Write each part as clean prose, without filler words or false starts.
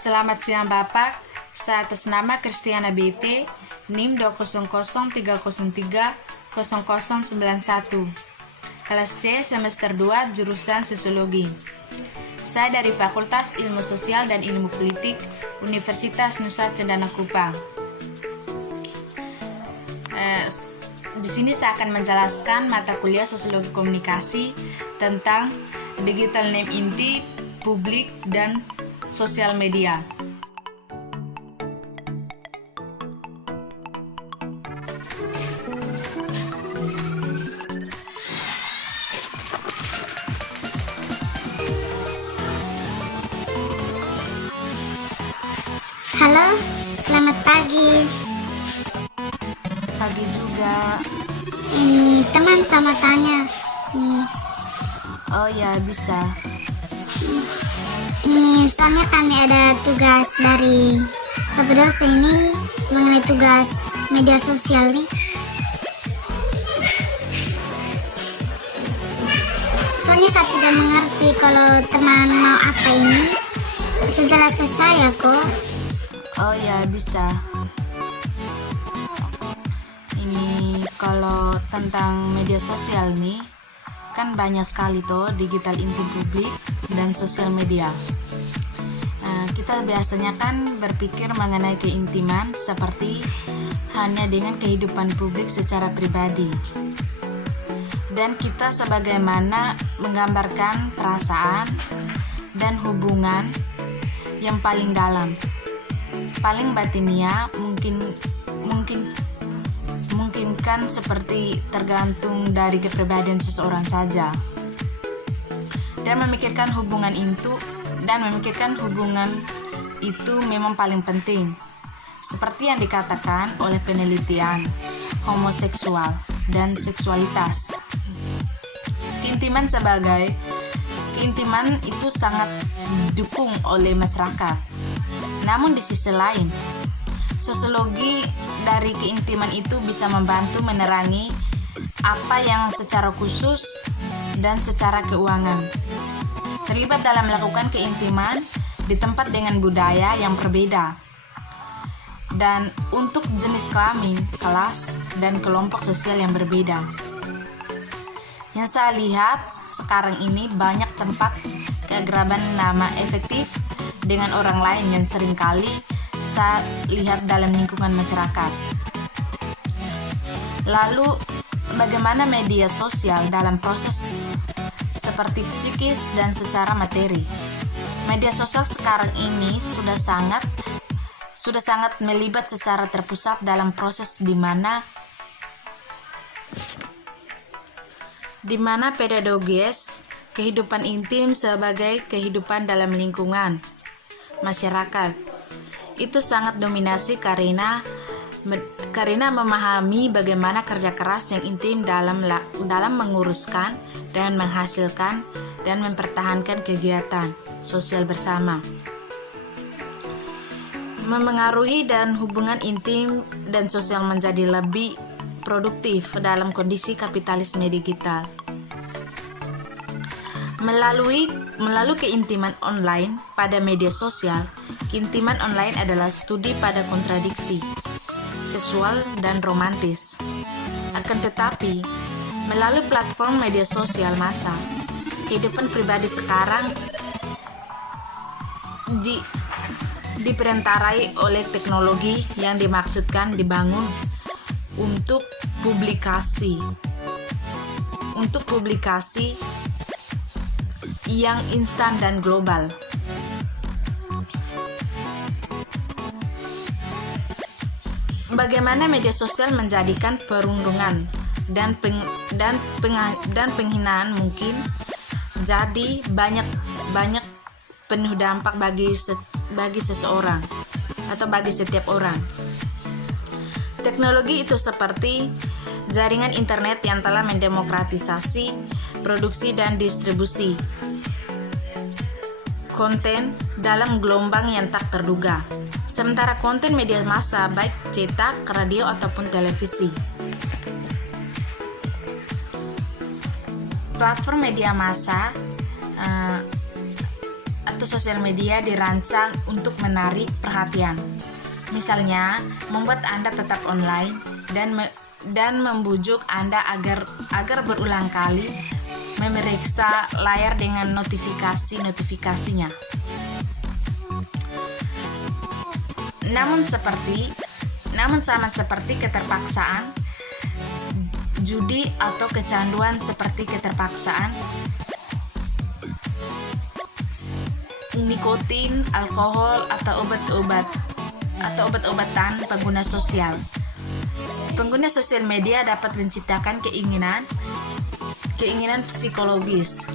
Selamat siang Bapak, saya atas nama Kristiana BT, NIM 20030300091, kelas C semester 2 jurusan Sosiologi. Saya dari Fakultas Ilmu Sosial dan Ilmu Politik Universitas Nusa Cendana Kupang. Di sini saya akan menjelaskan mata kuliah Sosiologi Komunikasi tentang digital name inti, publik, dan sosial media. Halo, selamat pagi. Pagi juga. Ini teman sama tanya. Oh ya, bisa. Ini soalnya kami ada tugas dari Bapak dosen ini mengenai tugas media sosial nih. Soalnya saya tidak mengerti kalau teman mau apa ini. Bisa jelaskan saya kok. Oh ya, bisa. Ini kalau tentang media sosial nih, kan banyak sekali tuh digital inti, publik, dan sosial media. Kita biasanya kan berpikir mengenai keintiman seperti hanya dengan kehidupan publik secara pribadi. Dan kita sebagaimana menggambarkan perasaan dan hubungan yang paling dalam, paling batinia, mungkinkan seperti tergantung dari kepribadian seseorang saja. Dan memikirkan hubungan itu memang paling penting. Seperti yang dikatakan oleh penelitian homoseksual dan seksualitas. Keintiman itu sangat didukung oleh masyarakat. Namun di sisi lain, sosiologi dari keintiman itu bisa membantu menerangi apa yang secara khusus dan secara keuangan terlibat dalam melakukan keintiman di tempat dengan budaya yang berbeda, dan untuk jenis kelamin, kelas, dan kelompok sosial yang berbeda. Yang saya lihat sekarang ini banyak tempat keakraban nama efektif dengan orang lain yang seringkali saya lihat dalam lingkungan masyarakat. Lalu, bagaimana media sosial dalam proses seperti psikis dan secara materi? Media sosial sekarang ini sudah sangat melibat secara terpusat dalam proses di mana pedagogis kehidupan intim sebagai kehidupan dalam lingkungan masyarakat itu sangat dominasi karena memahami bagaimana kerja keras yang intim dalam menguruskan dan menghasilkan dan mempertahankan kegiatan sosial bersama, memengaruhi dan hubungan intim dan sosial menjadi lebih produktif dalam kondisi kapitalisme digital. Melalui keintiman online pada media sosial, keintiman online adalah studi pada kontradiksi seksual dan romantis. Akan tetapi, melalui platform media sosial massal, kehidupan pribadi sekarang diperantarai oleh teknologi yang dimaksudkan dibangun untuk publikasi yang instan dan global. Bagaimana media sosial menjadikan perundungan dan penghinaan mungkin jadi banyak penuh dampak bagi seseorang atau bagi setiap orang. Teknologi itu seperti jaringan internet yang telah mendemokratisasi produksi dan distribusi konten dalam gelombang yang tak terduga. Sementara konten media massa baik cetak, radio ataupun televisi. Platform media massa atau sosial media dirancang untuk menarik perhatian. Misalnya, membuat Anda tetap online dan membujuk Anda agar berulang kali memeriksa layar dengan notifikasinya. Namun sama seperti keterpaksaan, judi atau kecanduan seperti keterpaksaan, nikotin, alkohol atau obat-obatan pengguna sosial. Pengguna sosial media dapat menciptakan keinginan psikologis.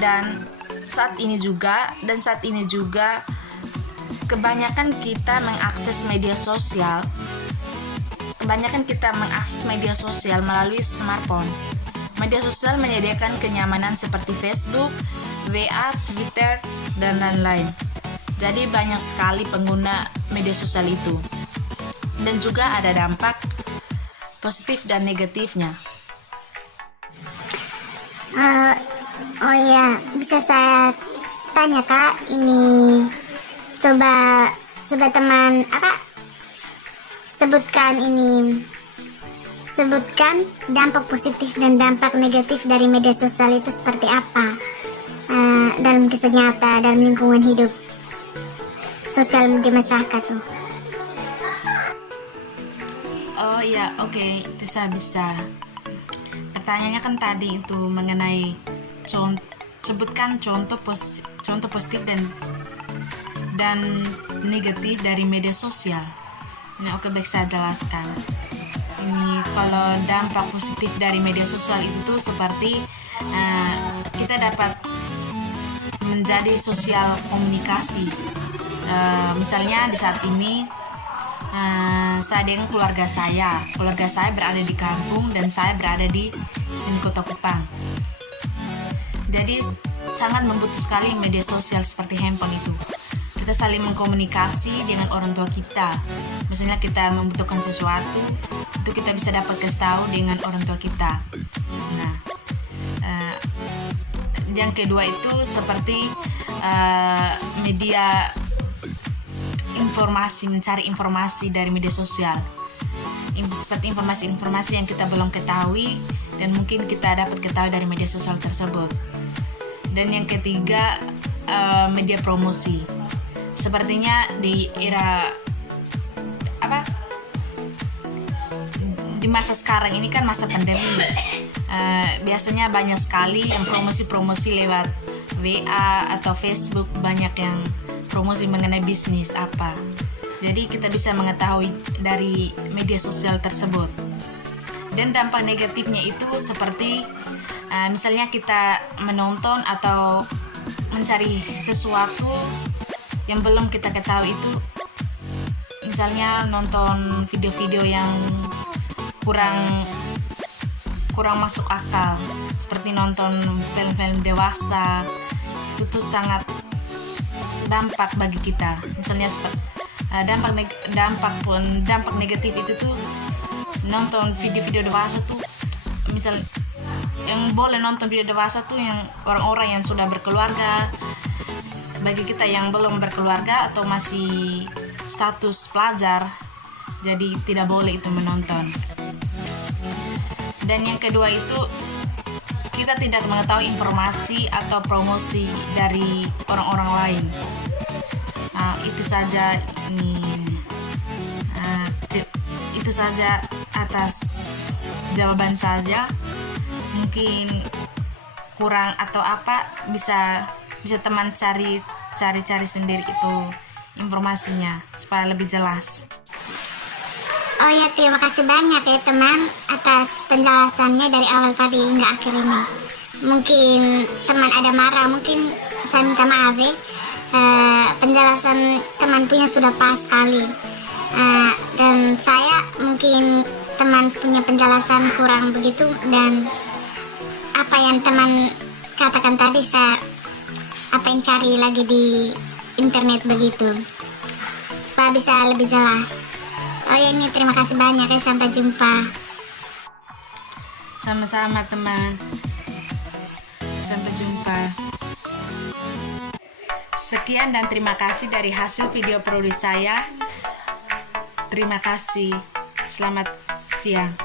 Dan saat ini juga kebanyakan kita mengakses media sosial melalui smartphone. Media sosial menyediakan kenyamanan seperti Facebook, WA, Twitter, dan lain-lain. Jadi banyak sekali pengguna media sosial itu. Dan juga ada dampak positif dan negatifnya. Oh ya, bisa saya tanya Kak, ini coba teman sebutkan dampak positif dan dampak negatif dari media sosial itu seperti apa dalam kisah nyata, dalam lingkungan hidup sosial di masyarakat tuh. Oh iya, oke, itu saya bisa. Pertanyaannya kan tadi itu mengenai sebutkan contoh positif dan negatif dari media sosial. Ini oke, baik, saya jelaskan. Ini kalau dampak positif dari media sosial itu seperti kita dapat menjadi sosial komunikasi. Misalnya di saat ini saya dengan keluarga saya berada di kampung dan saya berada di sini Kota Kupang. Jadi sangat membutuhkan sekali media sosial seperti handphone itu. Kita saling mengkomunikasi dengan orang tua kita. Misalnya kita membutuhkan sesuatu, itu kita bisa dapat kasih tahu dengan orang tua kita. Nah, yang kedua itu seperti media informasi, mencari informasi dari media sosial. Seperti informasi yang kita belum ketahui dan mungkin kita dapat ketahui dari media sosial tersebut. Dan yang ketiga, media promosi. Sepertinya di era di masa sekarang ini kan masa pandemi. Biasanya banyak sekali yang promosi lewat WA atau Facebook, banyak yang promosi mengenai bisnis apa. Jadi kita bisa mengetahui dari media sosial tersebut. Dan dampak negatifnya itu seperti misalnya kita menonton atau mencari sesuatu yang belum kita ketahui itu, misalnya nonton video-video yang kurang masuk akal, seperti nonton film-film dewasa. Itu tuh sangat dampak bagi kita. Misalnya dampak negatif itu tuh nonton video-video dewasa tuh, misal yang boleh nonton video dewasa tuh yang orang-orang yang sudah berkeluarga. Bagi kita yang belum berkeluarga atau masih status pelajar, jadi tidak boleh itu menonton. Dan yang kedua itu, kita tidak mengetahui informasi atau promosi dari orang-orang lain. Itu saja itu saja atas jawaban saja. Mungkin kurang atau apa, bisa teman cari sendiri itu informasinya supaya lebih jelas. Oh ya, terima kasih banyak ya teman atas penjelasannya dari awal tadi hingga akhir ini. Mungkin teman ada marah, mungkin saya minta maaf ya. Penjelasan teman punya sudah pas sekali. Dan saya mungkin teman punya penjelasan kurang begitu, dan apa yang teman katakan tadi saya cari lagi di internet begitu supaya bisa lebih jelas. Oh ya, ini terima kasih banyak ya, sampai jumpa. Sama-sama teman, sampai jumpa. Sekian dan terima kasih dari hasil video produksi saya. Terima kasih. Selamat siang.